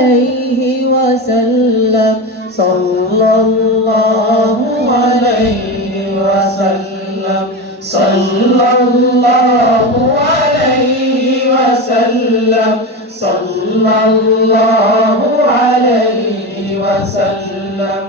عليه وسلم. صلى الله عليه وسلم. صلى الله عليه وسلم صلى الله عليه وسلم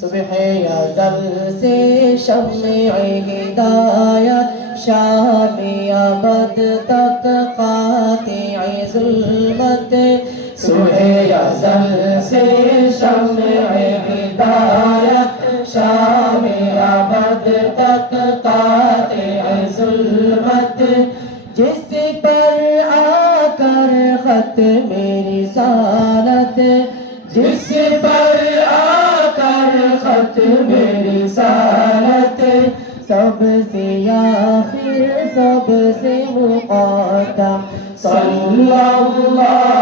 صبح يا درس شمع هدايا شامي يا بدتك قاطع ظلمته सुबह अजल से शम्य हिदायत शाम अबद तक खाते जुल्मत जिस पर आकर खत मेरी सारत जिस पर आकर खत मेरी सारत सबसे आखिर सबसे मुकदम सल्लल्लाहु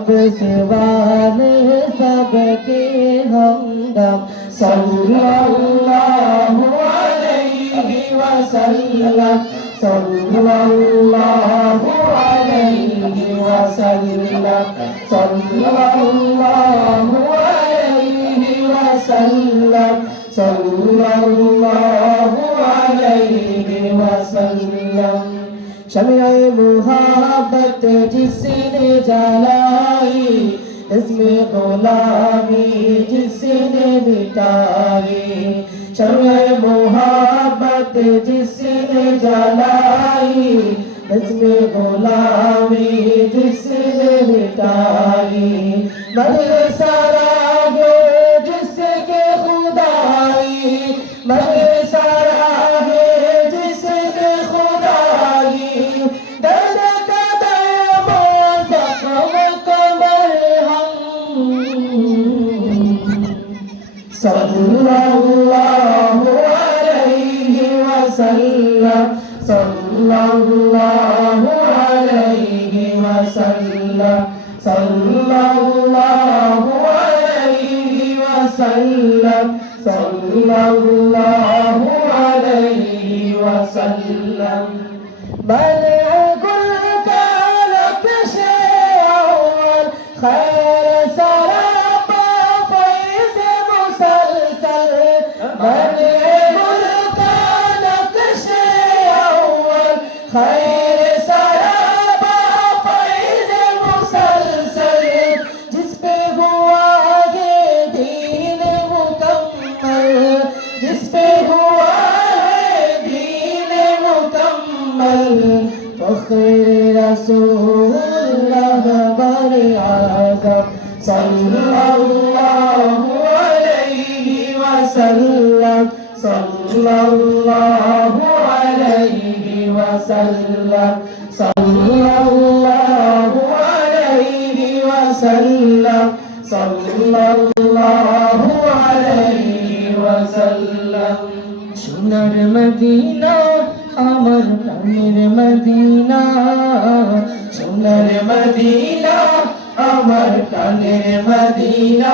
सबसे वाले सबके हमदम सल्लल्लाहु अलैहि वसल्लम सल्लल्लाहु शमع मुहब्बत जिसने जलाई इसमें गुलामी जिसने मिटाई। शमع मुहब्बत जिसने जलाई, इसमें गुलामी जिसने मिटाई। मदरसा Vale وسلم صلى الله عليه وسلم صلى الله عليه وسلم صلى الله عليه وسلم সোনার মদিনা আমার প্রাণের মদিনা সোনার মদিনা আমার প্রাণের মদিনা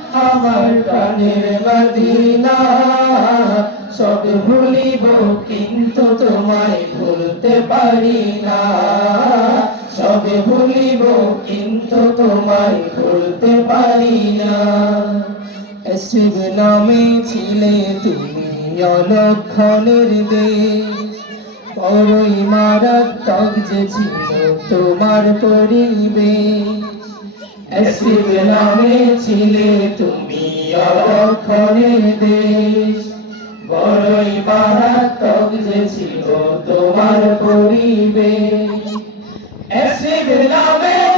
আমার প্রাণের মদিনা। সব ভুলিব কিন্তু তোমায় ভুলতে পারি না। সব ভুলিব কিন্তু তোমায় ভুলতে পারি না। শিব নামে ছিলে তুমি অলক্ষণের দেশ। বড়ই মারাত্মক যে ছিল তোমার পরিবেশ। শিব নামে ছিলে তুমি অলক্ষণের দেশ। বড়ই মারাত্মক যে ছিল তোমার পরিবেশ। শিব নামে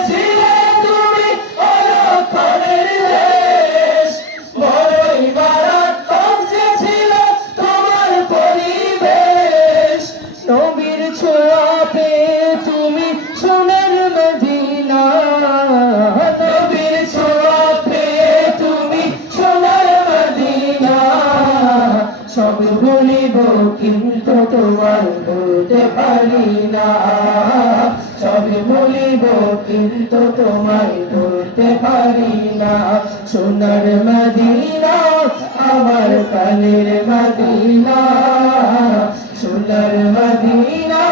সব ভুলিব কিন্তু তোমায় বলতে পারি না। সোনার মদিনা, আমার কালের মদিনা। সোনার মদিনা,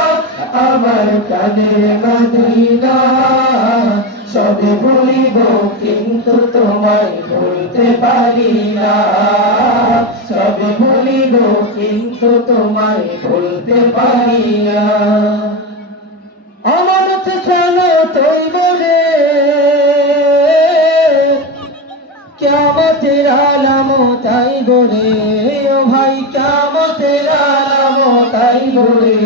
আমার কালের মদিনা। সব ভুলিব কিন্তু তোমায় বলতে পারি না। সব ভুলিব কিন্তু তোমায় বলতে পারি না। তাই বলে, ও ভাই, কেমতের আলাম তাই বলে,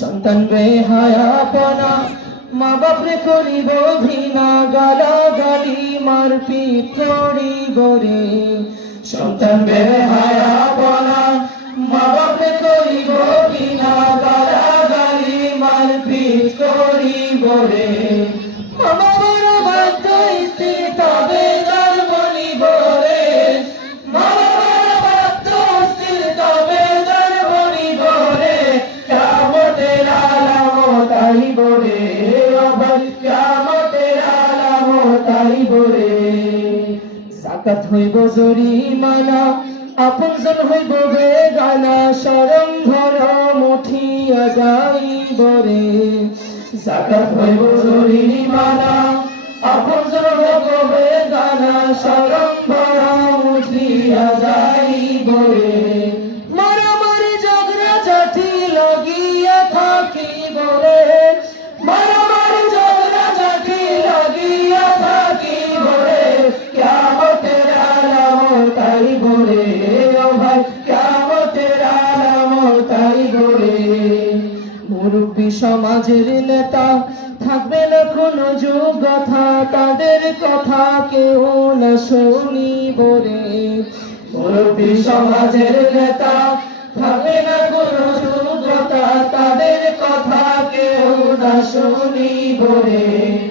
সন্তান বেহায়াপনা মা বাপরে করিব ঘৃণা গালা গালি মারপিট করিব রে সন্তান বেহায়াপনা মা বাপরে করিব ঘৃণা গালা গালি মারপিট করিব রে মামা জাকাত হইব জরিমানা আপনজন হইব বেগানা শরম ঘর মুঠিয়া যাইব রে। জাকাত হইব জরিমানা আপনজন হইব বেগানা শরম ঘর মুঠিয়া যাইব মুরব্বী সমাজের নেতা। থাকবে না কোনো যোগ্যতা, তাদের কথা কেউ না শুনি বলে মুরব্বী সমাজের নেতা, থাকবে না কোনো যোগ্যতা, তাদের কথা কেউ না শুনি রে।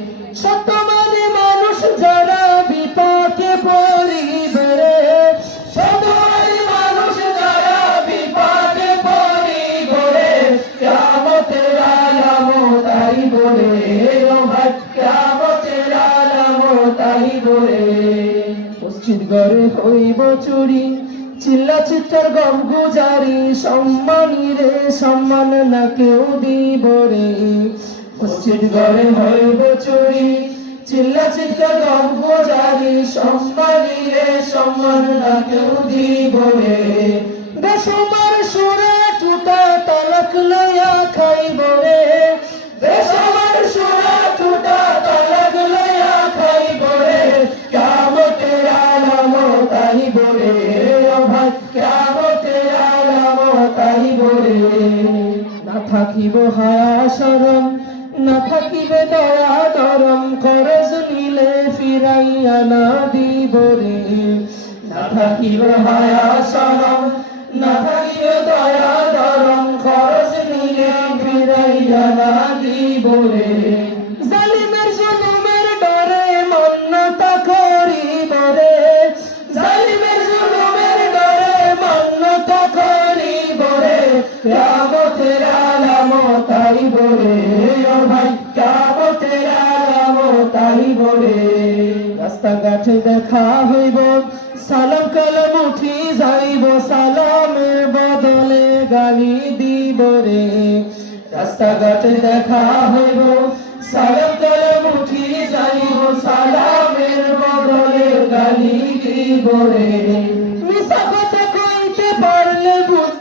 হইব চুরি। চিল্লা চিত্তর গম গুজারি, সম্মানী রে, সম্মান না কেউ দিব রে। মসজিদ ঘরে হইব চুরি। চিল্লা চিত্তর গম গুজারি, সম্মানী রে, সম্মান না কেউ দিব রে। বেসমার সুরে টুটা হায়া না থাকিবে দয়া দরম, খরচ নিলে ফিরাইয়া না দিব রে। না থাকিব হায়া শরম না থাকিবে দয়া দরম, খরচ নিলে ফিরাইয়া না দিব রে। জালিমের জুলুমের রাস্তাঘাটে দেখা হইব। সালাম কালাম উঠি যাইব, সালামের বদলে গালি দিব রে। রাস্তাঘাটে দেখা হইব, সালাম কালাম উঠি যাইব, সালামের বদলে গালি দিব রে। মিশা কথা কইতে পারলে বুদ্ধিমান